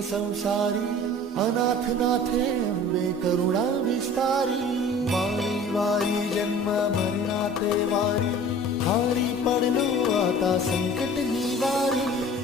संसारी, अनाथ नाथे अंबे करुणा विस्तारी. वारी वारी जन्म मरणाते वारी, हारी पडलो आता संकट निवारी.